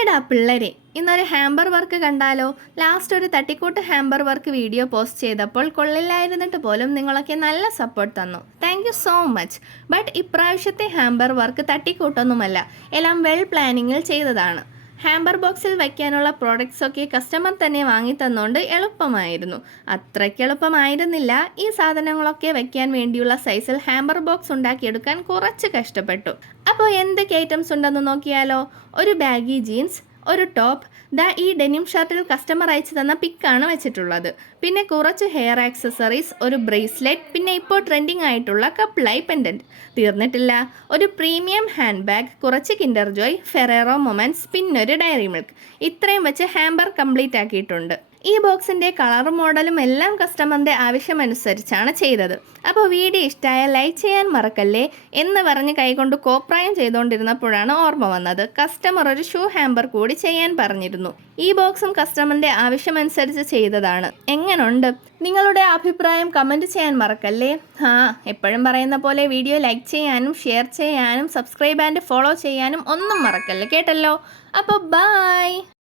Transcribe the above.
എടാ പിള്ളേരെ, ഇന്നൊരു ഹാമ്പർ വർക്ക് കണ്ടാലോ? ലാസ്റ്റ് ഒരു തട്ടിക്കൂട്ട് ഹാമ്പർ വർക്ക് വീഡിയോ പോസ്റ്റ് ചെയ്തപ്പോൾ കൊള്ളില്ലായിരുന്നിട്ട് പോലും നിങ്ങളൊക്കെ നല്ല സപ്പോർട്ട് തന്നു. Thank you so much. But ഇപ്രാവശ്യത്തെ ഹാമ്പർ വർക്ക് തട്ടിക്കൂട്ടൊന്നുമല്ല, എല്ലാം വെൽ പ്ലാനിങ്ങിൽ ചെയ്തതാണ്. ഹാമ്പർ ബോക്സിൽ വയ്ക്കാനുള്ള പ്രോഡക്റ്റ്സ് ഒക്കെ കസ്റ്റമർ തന്നെ വാങ്ങി തന്നുകൊണ്ട് എളുപ്പമായിരുന്നു. അത്രയ്ക്ക് എളുപ്പമായിരുന്നില്ല. ഈ സാധനങ്ങളൊക്കെ വയ്ക്കാൻ വേണ്ടിയുള്ള സൈസിൽ ഹാമ്പർ ബോക്സ് ഉണ്ടാക്കിയെടുക്കാൻ കുറച്ച് കഷ്ടപ്പെട്ടു. അപ്പോൾ എന്തൊക്കെ ഐറ്റംസ് ഉണ്ടെന്ന് നോക്കിയാലോ? ഒരു ബാഗി ജീൻസ്, ഒരു ടോപ്പ്, ഈ ഡെനിം ഷർട്ടിൽ കസ്റ്റമർ അയച്ചു തന്ന പിക്കാണ് വെച്ചിട്ടുള്ളത്. പിന്നെ കുറച്ച് ഹെയർ ആക്സസറീസ്, ഒരു ബ്രേസ്ലെറ്റ്, പിന്നെ ഇപ്പോൾ ട്രെൻഡിങ് ആയിട്ടുള്ള കപ്പിളൈ പെൻഡൻറ്റ്. തീർന്നിട്ടില്ല, ഒരു പ്രീമിയം ഹാൻഡ് ബാഗ്, കുറച്ച് കിൻഡർ ജോയ്, ഫെറേറോ മൊമെൻറ്റ്സ്, പിന്നൊരു ഡയറി മിൽക്ക്. ഇത്രയും വെച്ച് ഹാമ്പർ കംപ്ലീറ്റ് ആക്കിയിട്ടുണ്ട്. ഈ ബോക്സിൻ്റെ കളറും മോഡലും എല്ലാം കസ്റ്റമറിൻ്റെ ആവശ്യമനുസരിച്ചാണ് ചെയ്തത്. അപ്പോൾ വീഡിയോ ഇഷ്ടമായ ലൈക്ക് ചെയ്യാൻ മറക്കല്ലേ എന്ന് പറഞ്ഞ് കൈകൊണ്ട് കോപ്രായം ചെയ്തുകൊണ്ടിരുന്നപ്പോഴാണ് ഓർമ്മ വന്നത്, കസ്റ്റമർ ഒരു ഷൂ ഹാമ്പർ കൂടി ചെയ്യാൻ പറഞ്ഞിരുന്നു. ഈ ബോക്സും കസ്റ്റമറിൻ്റെ ആവശ്യമനുസരിച്ച് ചെയ്തതാണ്. എങ്ങനുണ്ട്? നിങ്ങളുടെ അഭിപ്രായം കമൻറ്റ് ചെയ്യാൻ മറക്കല്ലേ. എപ്പോഴും പറയുന്ന പോലെ വീഡിയോ ലൈക്ക് ചെയ്യാനും ഷെയർ ചെയ്യാനും സബ്സ്ക്രൈബ് ആൻഡ് ഫോളോ ചെയ്യാനും ഒന്നും മറക്കല്ലേ, കേട്ടല്ലോ? അപ്പോൾ ബൈ.